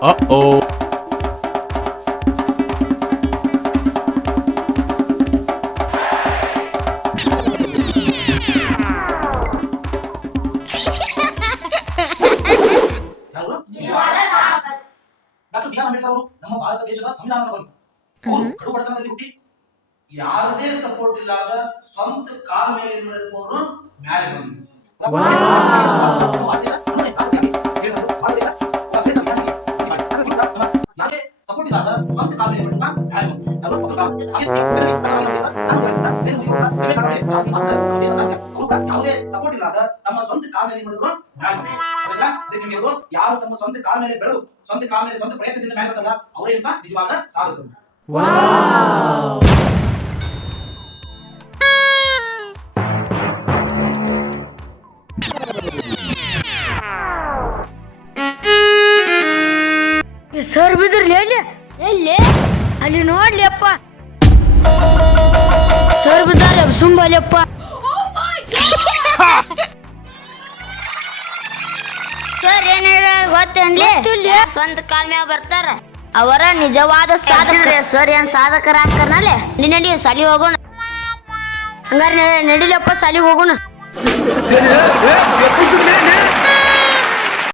Uh-oh. Doctor B R Ambedkar ಅವರು ನಮ್ಮ ಭಾರತ ದೇಶದ ಸಂವಿಧಾನವನ್ನು ಬರೆದರು. ಅವರು ಕಡು ಬಡತನದಲ್ಲಿ ಹುಟ್ಟಿ ಯಾರದೇ ಸಪೋರ್ಟ್ ಇಲ್ಲದ ಸ್ವಂತ ಕಾಲ ಮೇಲೆ ನಡೆದವರು ಮ್ಯಾಲೆ ಬಂದರು. ಸಪೋರ್ಟ್ ಇಲ್ಲದ ಸ್ವಂತ ಕಾಲ ಮೇಲೆ ಯಾವುದೇ ಸಪೋರ್ಟ್ ಇಲ್ಲದ ತಮ್ಮ ಸ್ವಂತ ಕಾಲ ಮೇಲೆ ಮಾಡಿದ್ರು ಯಾರು ತಮ್ಮ ಸ್ವಂತ ಕಾಲ ಮೇಲೆ ಬೆಳೆದು ಸ್ವಂತ ಕಾಲ ಮೇಲೆ ಸ್ವಂತ ಪ್ರಯತ್ನದಿಂದ ಮೇಲೆ ಬರ್ತಾರ ಅವರೇನಪ್ಪ ನಿಜವಾದ ಸಾಧಕರು. ಸರ್ ಬಿದ್ರಲಿ ಎಲ್ಲಿ ಅಲ್ಲಿ ನೋಡ್ಲಿಯಪ್ಪ ಸರ್ ಬಿದ್ದಾರ ಸುಂಬಲಿಯಪ್ಪ. ಸರ್ ಏನ್ ಗೊತ್ತೇನ್ಲಿ ಸ್ವಂತ ಕಾಲ್ ಮ್ಯಾಗ ಬರ್ತಾರ ಅವರ ನಿಜವಾದ ಸಾಧಕರ. ಸರ್ ಏನ್ ಸಾಧಕರ ಅಂಕರ್ನಲ್ಲಿ ನಡಿ ಸಾಲಿ ಹೋಗೋಣ. ಹಂಗಾರೆ ನಡಿಲಪ್ಪ ಸಾಲಿಗೆ ಹೋಗೋಣ.